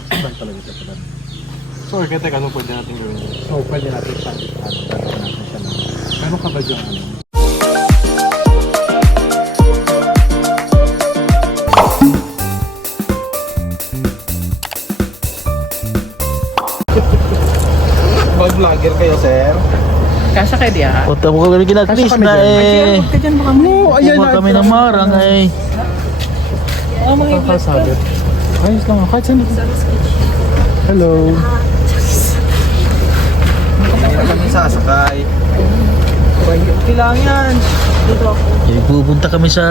Nag-expand talaga siya pala. So, kaya teka, ano pwede natin gawin? So, pwede natin siya, gagawin natin siya ng... Meron ka ba dyan, ano? Mag-vlogger kayo, sir? Kasha kayo diya? Punta mo kami kina Krishna eh. Huwag ka dyan baka mo. Ayan Punta kami ng Marang eh. Oo, mga Ang kasabi. Ayos lang, kahit saan. Hello. Hindi kami sasakay. Okay lang yan. Dito ako. Eh, pupunta kami sa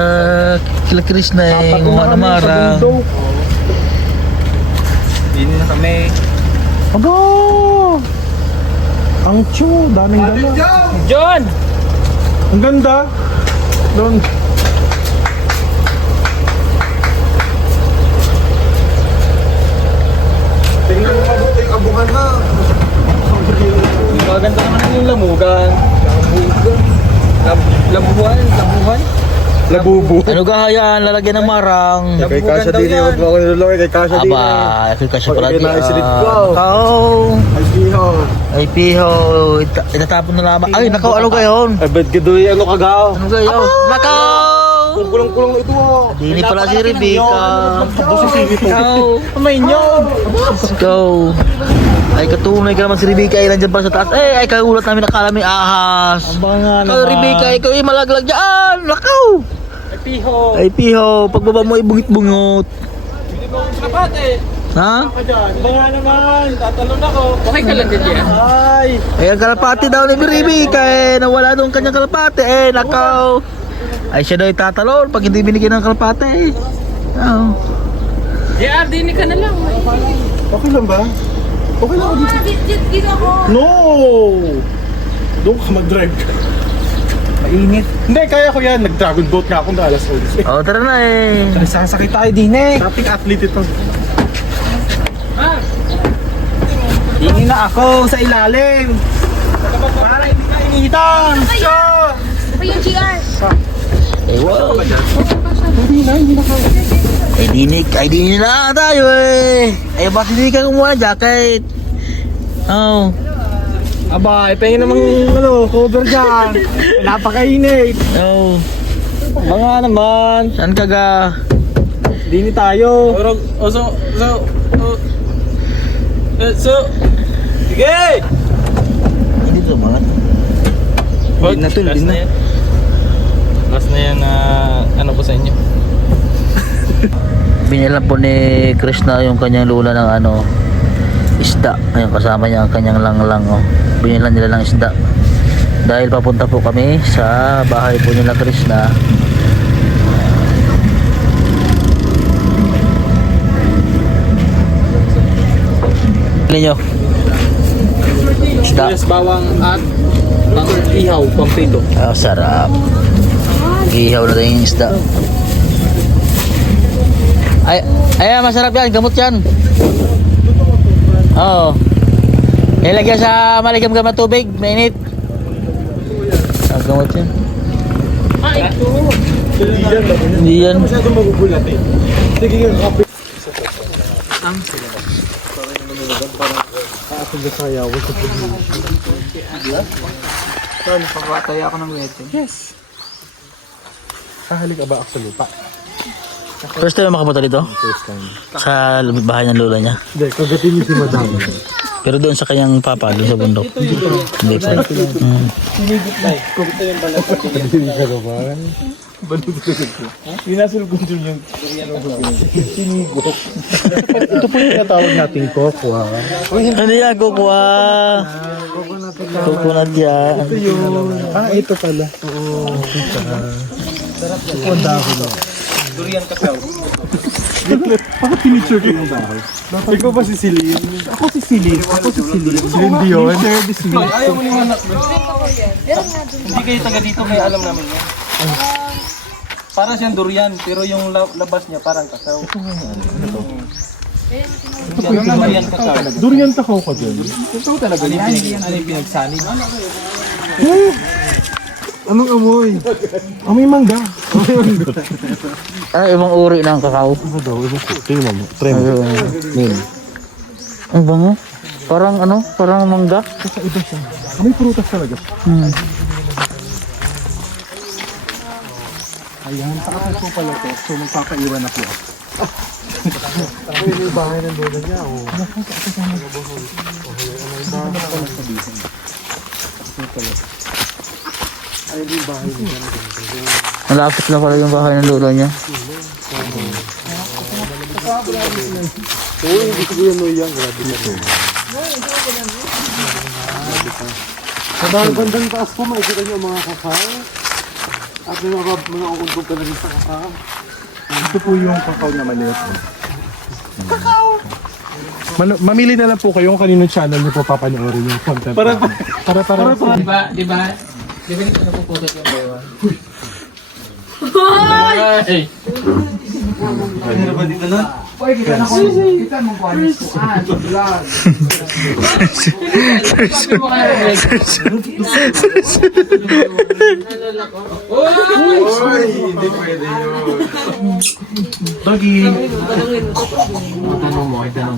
kila Krishna eh. Nguha ng Marang. Dini na kami. Aba! Ang chu, daming dala. John! Ang ganda. Doon. Tingnan mo mabuti yung abuhan na. Maganda naman yung lamugan. Labuhan. Labubu. Ano gahayaan lalagyan ng Marang? Kay Kasha din eh, wag mo ako nilulokay kay Kasha din eh. Aba, ako kasi pala di. Tao. Ay, piho. Ay piho, itatapon na lamang. Ay, nakaw, ano gayon? Ay, ba't gadoy ano kagaw? Ano gayon? Nakaw! Kulong-kulong ito oh. Dini pala si Rebecca. May nyog. Let's go. Ay, katunay ka naman si Rebecca. Ay, nandiyan pala sa taas. Eh, ay, kaulat namin nakala may ahas. Abangan Ikaw, Rebecca, ikaw yung malaglag dyan. Nakaw! Ay, piho. Ay, piho. Pagbaba mo, ibungit-bungot. Hindi mo akong kapate. Ha? Abangan naman. Tatalon ako. Okay ka lang din diya? Ay. Ay, ang kalapati daw ni Rebecca eh. Nawala doon kanyang kalapati eh. Nakaw. Ay, siya daw itatalon pag hindi binigyan ng kalapati eh. Oh. JR, dini ka na lang. Okay lang ba? Okay lang ako dito. No! Doon ka mag-drive ka. Mainit. Hindi, kaya ko yan. Nag-dragon boat nga ako na alas 11. Oh, tara na eh. Sasakit tayo din eh. Dating athlete ito. Hingi na ako sa ilalim. Para hindi ka initan. Sure! Ano yung GR? Eh, wow. Hindi na kaya. Ay, dinik na tayo eh. Ay, bakit hindi ka kumuha ng jacket? Oh. Aba, ipahingin namang cover dyan. Napakainit. Oh. Mga naman. Saan ka ga? Dini tayo. Sige! Hindi to mga. Hindi na to, hindi na. Last na yan na ano po sa inyo? Binilan po ni Krishna yung kanyang lula ng ano, isda. Ayun, kasama niya ang kanyang langlang. Oh. Binilan nila ng isda. Dahil papunta po kami sa bahay po nila Krishna. Bili nyo. Isda. Yes, bawang at ihaw, pampito. Oh, sarap. Ihaw na tayong isda. Ay, masarap yan. Gamot yan. Oo. Ilagyan sa maligam-gam na tubig. Mainit. Gamot yan. Hindi yan. Masyadong magugulat eh. Sige nga, kape. Papataya ako ng wete. Yes. Kahalik ka ba ako sa lupa? First time makapunta dito? First time. Sa bahay ng lola niya. Hindi, kagatin niyo si madam. Pero doon sa kanyang papa, doon sa bundok. Hindi pa. Hindi ka naman. Sinasulgon din yung sinigok. Ito po yung tinatawag nating kokwa. Ano yan, kukuha? Coconut yan. Ito yun. Ito pala. Oo. Ito ang dahon na. Durian kasaw. Bakit pinicture ko yung dahon? Ikaw ba si Celine? Ako si Celine. Celine Dion. Ayaw mo ni Manak. Hindi kayo taga dito, may alam namin yan. Parang siyang durian, pero yung labas niya parang kasaw. Durian kasaw. Durian takaw ka dyan. Ito talaga. Ano yung pinagsanib? Anong amoy? Amoy mangga. Ay, ibang uri ng kakao. Ano daw? Tingnan mo. Try mo. Min. Ang bango. Parang ano, parang mangga. Kakaiba siya. May prutas talaga. Ayan, takasal po pala to. So, magpapaiwan na po. Ay, yung bahay ng lola niya, oh. Ay, yung bahay niya. Malapit na pala yung bahay ng lola niya. Oo, hindi ko yan yan. Grabe na to. Sa bandang taas po, makikita niyo ang mga kakao. At may mga uundog ka na rin sa kakao. Ito po yung kakao na maliit. Kakao! Mamili na lang po kayo kung kaninong channel niyo po papanoorin yung content. Para. Di ba dito napuputot yung bayawan? Ay! Ano ba dito na? Oy, kita mo kung ano suan, vlog. Oy, hindi pwede yun. Doggy. Itanong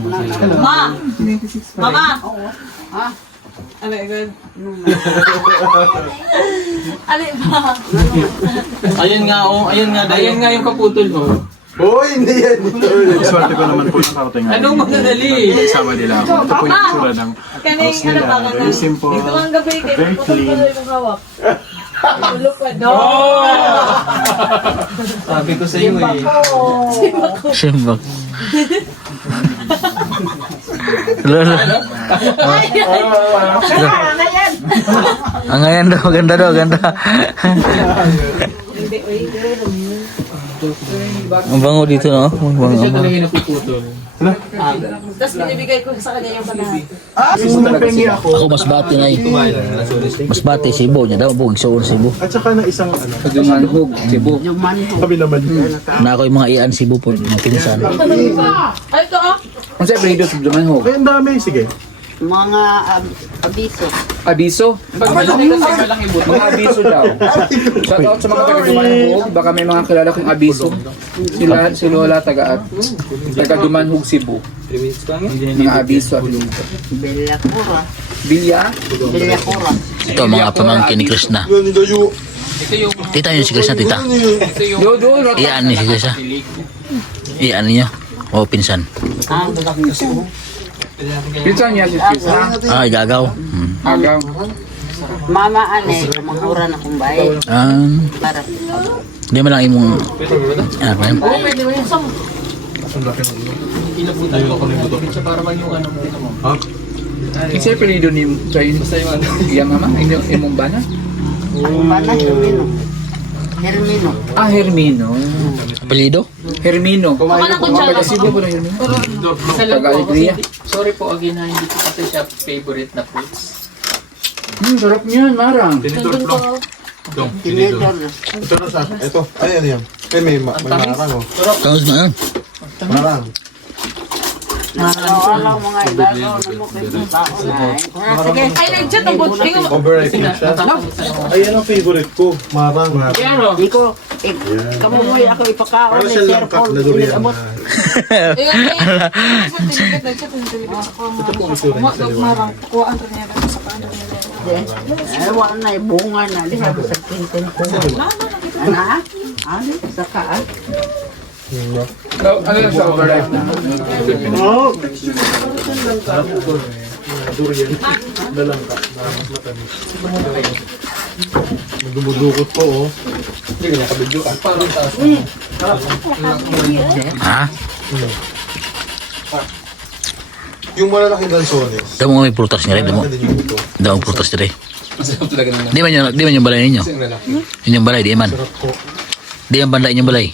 mo sa'yo. Ma! Mama! Ano yun? Ano ba? Ayun nga yung kaputol mo. Hoy, hindi yan. Swerte ko naman po yung karating. Anong madadali? Sama nila ako. Ito po yung tsura ng Kaning house ano nila. ba ka Very simple. Ito ang gabi kayo. Very clean. Yung hawak. Ulupad. No! Sabi ko sa iyo eh. Simbang. Lola. Ang ngayon daw, ganda daw, ganda. Ang bango dito, no? Ang bango. Siya talaga yung napuputol. Tapos binibigay ko sa kanya yung paghahat. Gusto na pengi ako. Ako mas bati na mas bati Cebu niya daw, buong soon Cebu. At saka na isang ano. Pagdumanhog, Cebu. Sabi naman. Na ako yung mga ian Cebu po, mga pinsan. Ay, ito oh! Kung sa'yo, pwede sa pagdumanhog. Ay, ang dami. Sige. Mga abiso. Abiso? Pag malaki kasi malaki buto. Mga abiso daw. Shout out sa mga taga-Dumanhog. Baka may mga kilala kong abiso. Si Lola taga-Dumanhog, Cebu. Mga abiso. Bellacura. Bilya? Bellacura. Ito mga pamangkin ni Krishna. Tita yun si Krishna, tita. Dodo. Ian ni si Krishna. Ian niyo. O pinsan. Pinsan niya si Krishna. Ay, gagaw. Agaw. Mama ane, kumangura na kong bayad. Para Hindi mo lang imong... Ano ba yun? Ilabutan ko siya para man yung ano mo. Kasi pwede ni Chayin. Basta yung ano. Iya mama, imong bana? akong bana, Hermino. Hermino. Ah, Hermino. Apelido? Hermino. Kumalang ko siya. Taga-Cebu po na Hermino. Taga-Alegria. Sorry po again ha, hindi ko kasi siya favorite na fruits. Sarap niyan, marang. Nandun ko. Tinidor. Ito na sa. Ito. Ay, ano yan? May marang oh. Kaos na yan. Marang. Nakawala mga ibagaw na mo kayong tao na. Sige. Ay, nag-chat ang buti. Overripe na siya. Ay, yan ang favorite ko. Marang. Kaya Di ko, kamumoy ako ipakaon Para ni siya Sir lang cut Paul. na durian. Inabot. Ito po ang isura niya sa liwanag. Marang, kuhaan rin niya sa kanan niya. Wala na, bunga na. Di sabi sa kintin ko. Ana? Ano? Saka ah. Ano yung sa overripe na? Oh! Durian. Dalangka. Mas matamis. Magdumudukot po oh. Ha? Yung malalaking lansones. Damo mo may prutas niya rin, damo. Din yung ito. Damo prutas niya rin. Di man yung balay ninyo. Yun yung balay, di man. Sarap po. Di ang banda inyong balay.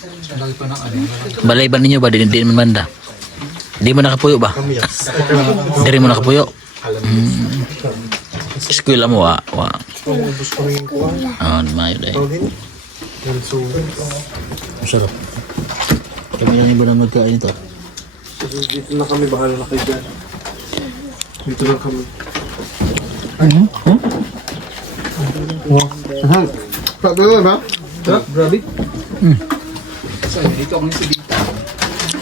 Balay ba ninyo ba? Di man banda. Di mo nakapuyo ba? Kamyas. Di mo nakapuyo. Eskwela mo wa. Ubus ko rin ko. Mayo dahil. Tawagin. Lansones. Masarap. Kami lang iba na magkain ito. Dito na kami. Bahala na kayo dyan. Dito na kami. Sabi mo ba? Sarap, grabe. So, dito ako sa dito.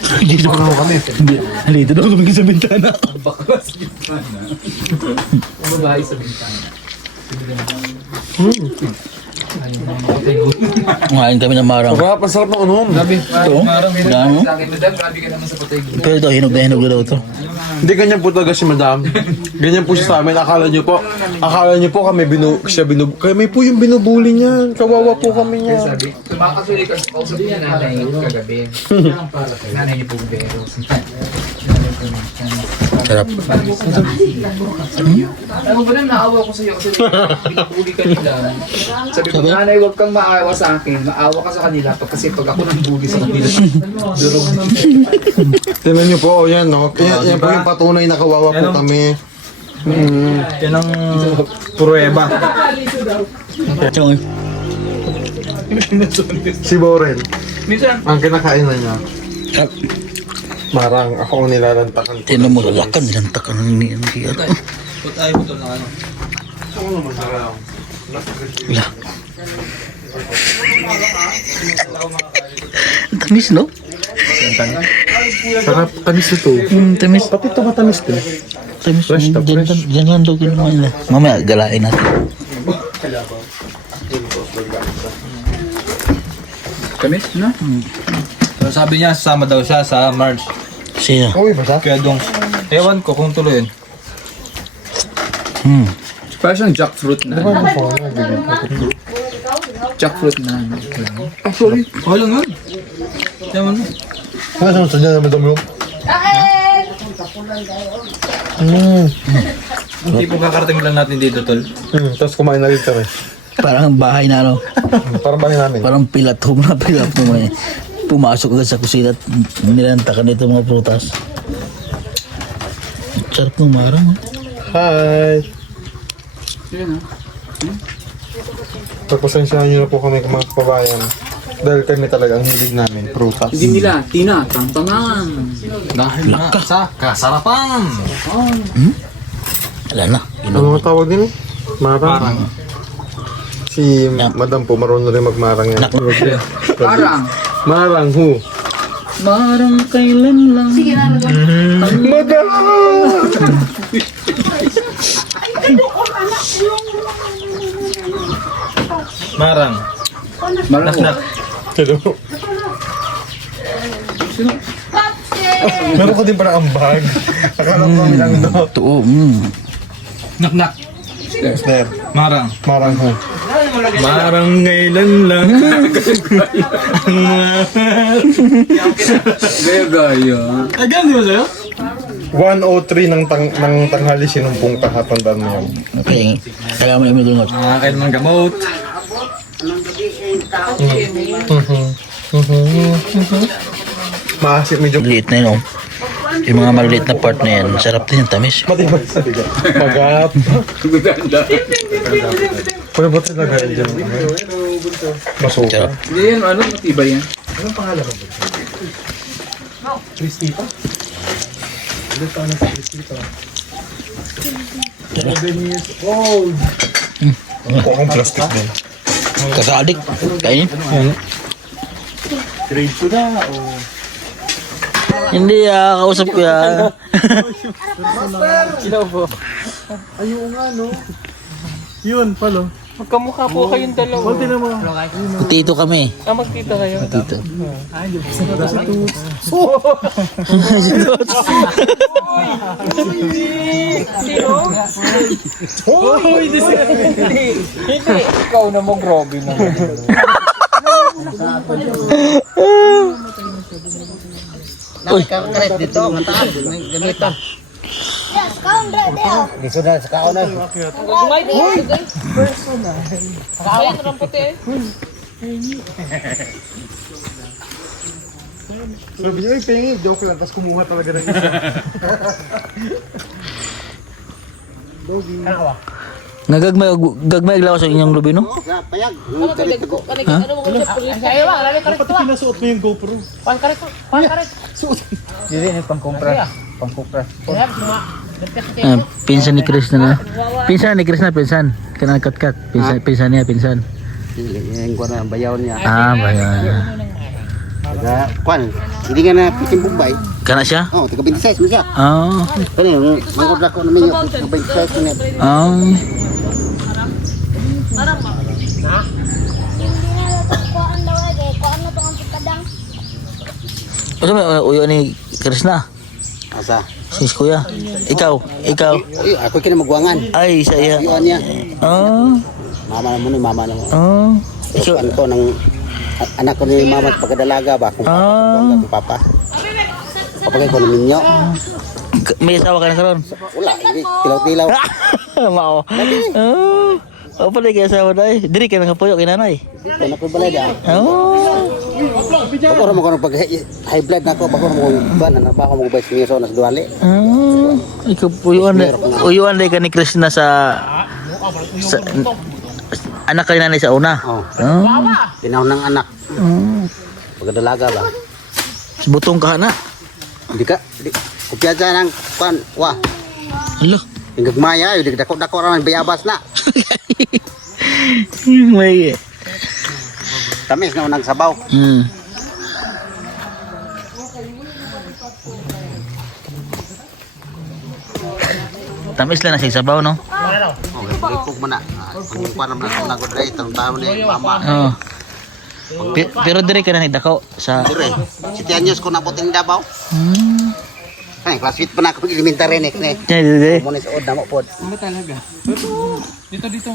Dito na kami. Dito daw kami sa bintana. Baklas bintana. Babae sa bintana. Kumain kami ng marang. Sarap, ang sarap ng ano. Grabe. Marang Damo? sa akin, madam. Grabe ka naman sa patay ko. Pero ito, hinog na daw ito. Hindi ganyan po talaga si madam. Ganyan po siya sa amin. Akala niyo po kami kami po yung binubuli niya. Kawawa po kami niya. Sabi, tumakasulit ka sa kausap niya nanay kagabi. Nanay niyo po pero. Sarap. Ano ba nang naawa ko sa'yo kasi binubuli ka nila. Sabi ko, nanay, huwag kang maawa sa akin. Maawa ka sa kanila kasi pag ako nang bully sa kanila. Durog. Tingnan niyo po, yan no. Yan po yung patunay na kawawa po kami. Yan ang pruweba. Si Boren, Minsan, ang kinakain na niya. Marang, ako ang nilalantakan ko. Tinan mo, lalakan, nilantakan ng niyan. Tayo mo ito ng ano. Wala. Tamis, no? Sarap, tamis ito. Tamis. Bakit ito matamis din? Tamis. Fresh to fresh. Diyan lang daw kinumain nila. Mamaya, galain natin. kami, no? So, sabi niya, sasama daw siya sa March. Siya. Uy, basta? Kaya dong, ewan ko kung tuloy yun. Parang siyang jackfruit na. Jackfruit na. Sorry. Okay lang yun. Ewan mo. Ano sa sadya namin ito mo? Hindi po kakarating lang natin dito, tol. Tapos kumain na dito eh. Parang bahay na, ano? Parang bahay namin. Parang pilat home na pilat home. Pumasok agad sa kusina at nilantakan dito mga prutas. Sarap ng marang. Hi! Yun, Pagpasensyahan niyo na po kami mga kababayan. Dahil kami talaga ang hilig namin, prutas. Hindi nila, tinatangtangan. Dahil na sa kasarapan. Wala na. Ano nga tawag din eh? Marang. Si madam po, marunong rin magmarang yan. Parang, Marang who? marang kailan lang. Madam! Marang. Marang ko. Hello? Meron ko din pala ang bag. Akala ko kami lang ito. Ito, Nak-nak. Esther, Marang. marang who? Marang ngailan lang. Gaya-gaya. Ay, ganun di ba sa'yo? 103 ng tanghali sinumpong kahapon daan mo yan. okay. Kaya mo yung milungot. Kailan ng gamot. Maasim medyo Maliit na yun, oh. Yung mga maliliit na part na yan, sarap din yung tamis. matibay sa bigat. Magat. Pwede ba talaga yan dyan? Masuka. Sarap. Hindi yan, ano, matibay yan. Mukhang plastic din. Kasadik. Kainin. Grade 2 na o... Hindi kausap ko yan. Ayun nga no. Yun pala. Magkamukha po kayong dalawa. Kunti na mo. Tito kami. Magkita kayo. Tito. Hindi. Ikaw na mo, grabe naman. Nakakaret dito, mataas. May gamitan. Dito na, sa kaon na. Ayun, ramputi eh. Sabi niya, pengi, joke lang. Tapos kumuha talaga ng isa. Gagmay aglaw sa inyong lubi, no? Payag. Ano ba nagko? Ano mo sa pulis? Ay, wala, lali karet to. Pinasuot mo yung GoPro. Pan karet to. Pan karet. Hindi, pangkumpra. Pangkumpra. Pinsan ni Chris na. Pinsan ni Chris na, pinsan. Kanang kat-kat. Pinsan niya, pinsan. Yung ko na bayaw niya. Bayan. Kwan, hindi nga na pisin Bombay. Kana siya? Oh, taga 26 mo siya. Ah. Kani, mangod ako namin yung 26 niya. Ah. Ano ba uyo ni Krishna? Asa? Si Kuya. Ikaw. Ay, ako kina magwangan. Ay, isa iya. Iyon niya. Ah. Mama na mo ni mama na mo. Ah. So, ano ko ng anak ko ni mama at pagkadalaga ba kung papa. Papagay ko namin nyo. May asawa ka na karon? Wala, hindi. Tilaw-tilaw. Mao. Ah. O pala kaya asawa dai. Diri ka nang kapuyo kay nanay. Kaya ko balay da. Oh. Ako rin mo kung pag high blood na ako, bako mo ba na bako mo ba siniro na sa duwali. Ah. Ikaw uyuan dai ka ni Krishna sa anak kay nanay sa una. Oh. Ah. Tinaw ng anak. Pagkadalaga ba? Butong ka na. Hindi ka. Kupya dyan ng pan. Wah. Hello. Hinggang maya, yung dako-dako raman bayabas na. May. Tamis na unang sabaw. Tamis lang na sa sabaw, no? Oh, lipog mo na. Kung parang na ako nag-dry, itong tao ni mama. Oo. Pero dire ka na nagdako sa... Dire, 7 anyos ko nabuting Davao. Ay, classmate pa na ako elementary nek ne. Dire. Mo ni sa od na mo pod. Ano talaga? Dito. Dito.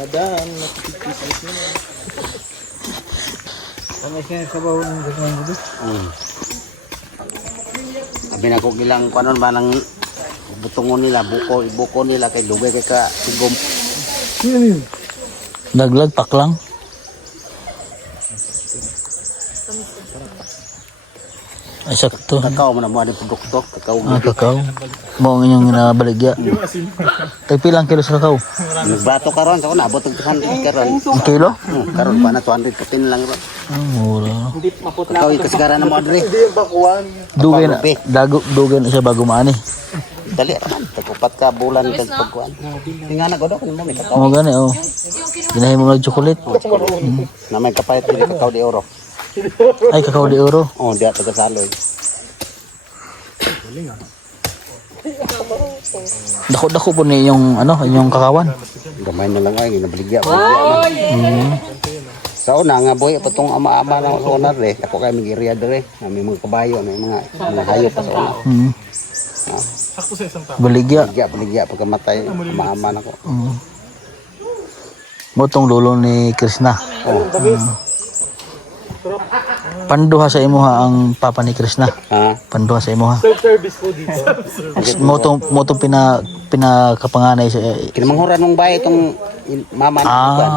Madam, nakikismis na. Ano siya sabaw ng gagawin mo dito? Sabi na ko gilang kanon ba ng butongon nila, buko nila kay dugay kay ka sigom. Daglag paklang. Ay sakto. Kakao man mo ani produkto, kakao. Kakao. Mo ang inyong nabaligya. Tagpilang kilo sa kakao? Nagbato karon sa kuna abot og 200 karon. Kilo? Karon pa na 215 lang ron. Mura. Kakao ikasgara na mo adre. Dugay na. Dugay na siya bago maani. Dali raman, tagupat ka bulan kag pagkuan. Tingana ko do kun mo may kakao. Mo gani oh. Ginahin mo ng chocolate. Na may kapait dili kakao de oro. Ay kakao de oro. Oh, dia taga saloy. Dako-dako po ni yung ano, yung kakawan. Gamay na lang ay nabaligya. Sa una nga boy patong ama-ama na sa una re, ako kay migiriya dire, may mga kabayo, may mga hayop pa sa una. Baligya. Baligya pagkamatay, ama-ama na ko. Motong lolo ni Krishna. Oh. Panduha sa imuha ang papa ni Krishna. Ha? Panduha sa imuha. Service po dito. Motong pinakapanganay sa Kinamanghuran mong bahay itong mama na kuan.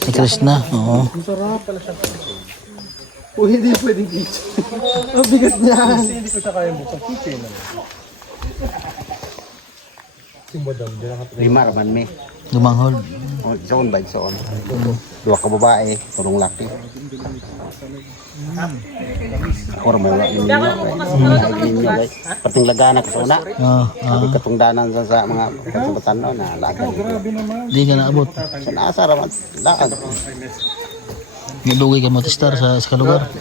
ni Krishna. Oo. O hindi pwedeng kitchen. Ang bigat niya. Kasi hindi ko siya kaya buksan kitchen. Lima raman me. Lumanghod. Oh, zone by zone. Dua ka babae, turong laki. Or may wala ninyo guys. Pating lagana ka sa una. Sabi katungdanan sa mga kasabatan no na lagay. Di ka naabot. Sa nasa raman laag. Nilugay ka matistar sa lugar.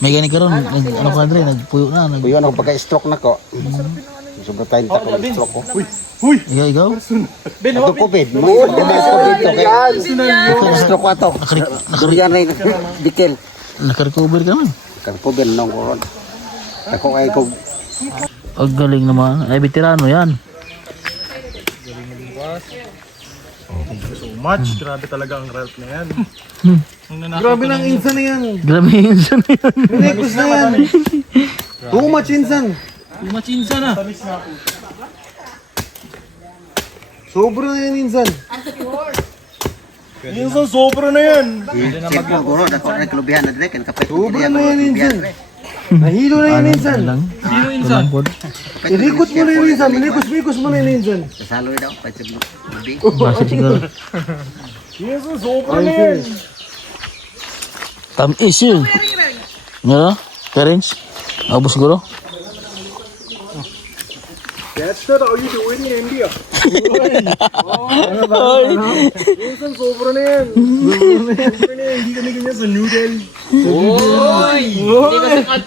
May gani karon, ano ka Andre, nagpuyo na. Kuyo na pagka-stroke na ko. Sobra tayong takot ng stroke ko. Ikaw? Ito COVID. May COVID to kay stroke ko ato. Durian na dikil. Nakarecover ka naman. COVID nang koron. Ako ay ko Ang galing naman. Ay, veterano yan. So much. Grabe talaga ang relt na yan. Grabe ng insan na yan. Grabe yun sa yan. Minekos na yan. Too much insan. Too much insan ah. Sobra na yan insan. Insan sobra na yan. check mo guro dako ay klubihan na dire kan kapay. Sobra na yan insan. Nahilo na yan insan. Sino insan? Inikot mo na yan insan. Inikos mo na yan insan. Saloy daw pa siguro. Basta siguro. Insan sobra na yan. Tamis yun. Nga? Parents? Abos siguro? That's not how you do it in India. Minsan sobra na yan. Sobra na yan. Hindi kami ganyan sa New Delhi. Oy!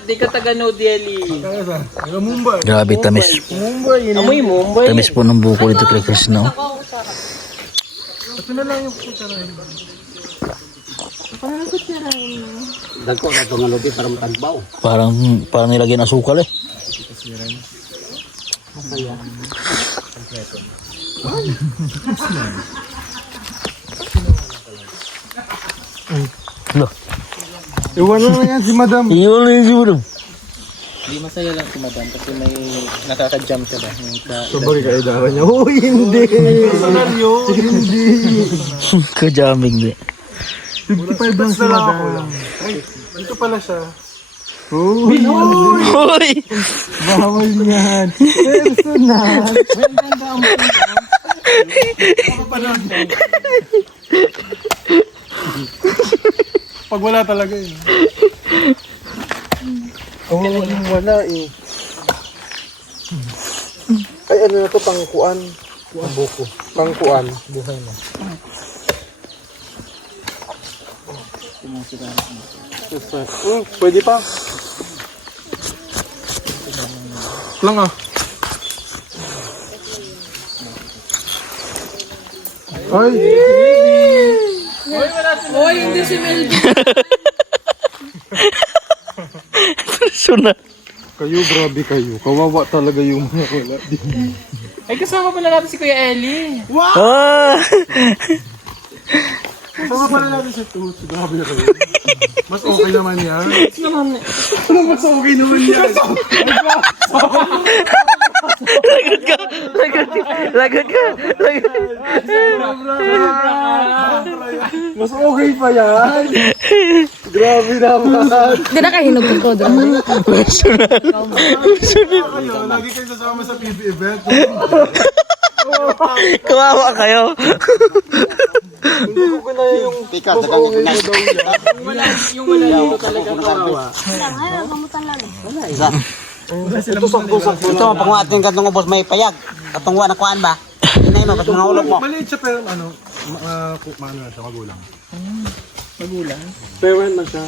Di ka taga New Delhi. Taga Mumbai. Grabe, tamis. Mumbai. Amoy mo, Mumbai. Tamis po ng buko dito kay Chris, no? Ito na lang yung kutsarahin. Parang nilagyan asukal eh. Loh, Iwan na yan si Madam. iyon lang siguro. Hindi masaya lang si Madam kasi may nakaka-jump siya ba? Sabagay kaedara niya. Oh, hindi. Personal yun. Hindi. Kajaming di. 55 lang si Madam. Ay, dito pala siya. Hoy! Bawal yan. Personal. Pag wala talaga eh. Oo, yung wala eh. Ay, ano na to, pangkuan. Buko. Pangkuan. Buhay mo. Pwede pa. Lang ah. Ay! Hoy, hindi si Melvin. Personal. Kayo, grabe kayo. Kawawa talaga yung mga wala. Ay, kasama pala natin si Kuya Ellie. Ah! Sama pala natin sa tooth. Grabe na kayo. Mas okay naman yan. Mas okay naman yan. Lagot ka! Mas okay pa yan. Grabe naman. Hindi na kahinog ko, Kayo, lagi kayo sasama sa PB event. Kawawa kayo. Hindi ko na yung mas okay na daw yan. Yung wala dito talaga kawawa. Ito sakto-sakto Ito, lang. pag mga ating katong ubos may payag. Katong wa na kuan ba? Inay mo, katong nahulog mo. Maliit siya pero ano, maano na siya, magulang. Magulang. Parent na siya.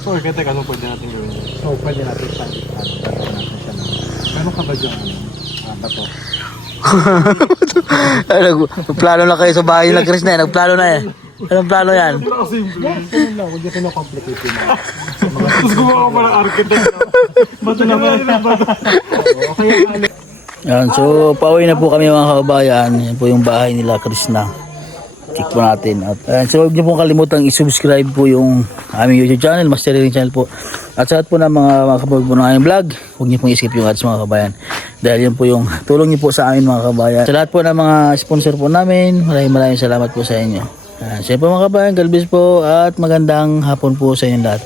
So, kaya teka, ano pwede natin gawin yun? So, pwede natin siya, gagawin natin siya na. Meron ka ba dyan, bato? Plano na kayo sa bahay na Chris na yan. Nagplano na eh. Anong plano yan? Simple. Ganun lang, huwag natin na-complicate yun. Tapos gumawa ka pa ng architect. Bato naman. Yan, so pauwi na po kami mga kababayan. Yan po yung bahay nila Chris na. Click po natin. At so huwag niyo pong kalimutan i-subscribe po yung aming YouTube channel, Master Ring channel po. At sa lahat po ng mga kapag po ng aming vlog, huwag niyo pong i-skip yung ads mga kababayan. Dahil yan po yung tulong niyo po sa amin mga kababayan. Sa lahat po ng mga sponsor po namin, maraming salamat po sa inyo. Siyempre mga kababayan, God bless po at magandang hapon po sa inyo lahat.